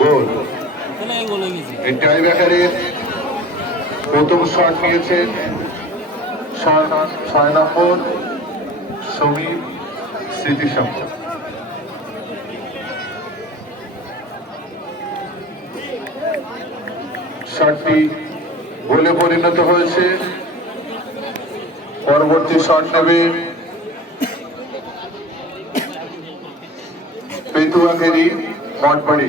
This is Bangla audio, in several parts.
গোল। এই টাইব্রেকারের প্রথম শট নিয়েছেন ছয় নম্বর সমীর শটটি গোলে পরিণত হয়েছে। পরবর্তী শট নেবে পেতুয়াকেরি মঠবাড়ি।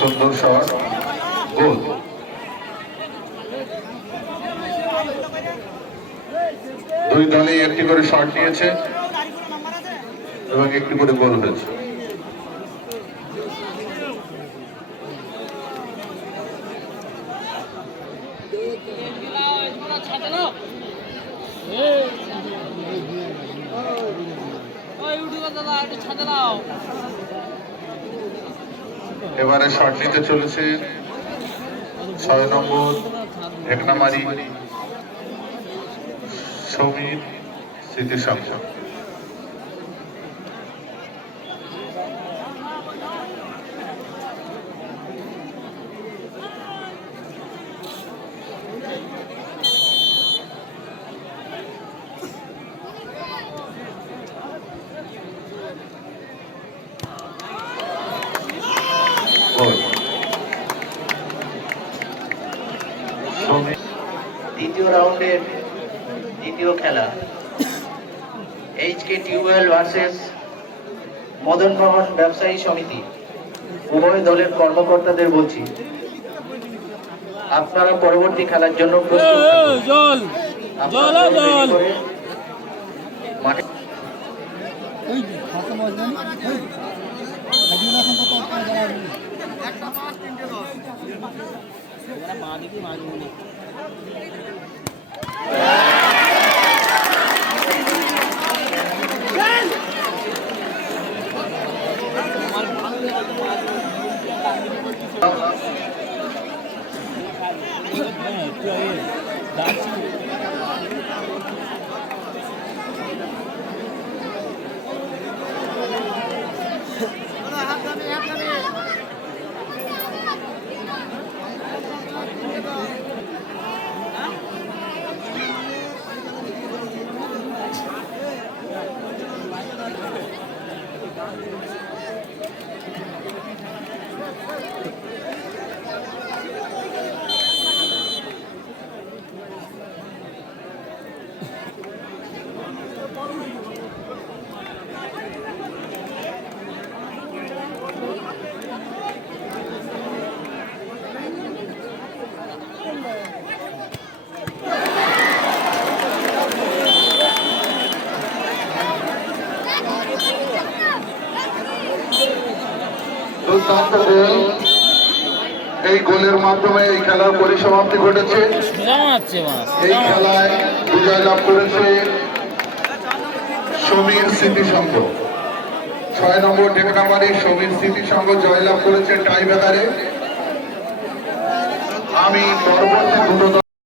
সুন্দর শট গোল দুই দলে একটি করে শট নিয়েছে এবং একটি করে গোল হয়েছে ছাদে দাও এবারে শট নিতে চলেছে ছয় নম্বর একনামারি সমীর স্মৃতি সংসদ রাউন্ডের দ্বিতীয় খেলা। HK tubewell versus Madan Mohan ব্যবসায়ী সমিতি। উভয় দলের কর্মকর্তাদের বলছি আপনারা পরবর্তী খেলার জন্য মাঠে মা দিদি মা দিদি দুর্দান্ত গোল এই গোলের মাধ্যমে এই খেলার পরিসমাপ্তি ঘটেছে। এই খেলায় বিজয় লাভ করেছে সমীর স্মৃতি সংঘ। ছয় নম্বর ঢেকনামারি সমীর স্মৃতি সংঘ জয়লাভ করেছে টাই ব্যাকারে আমি পরবর্তী দুটো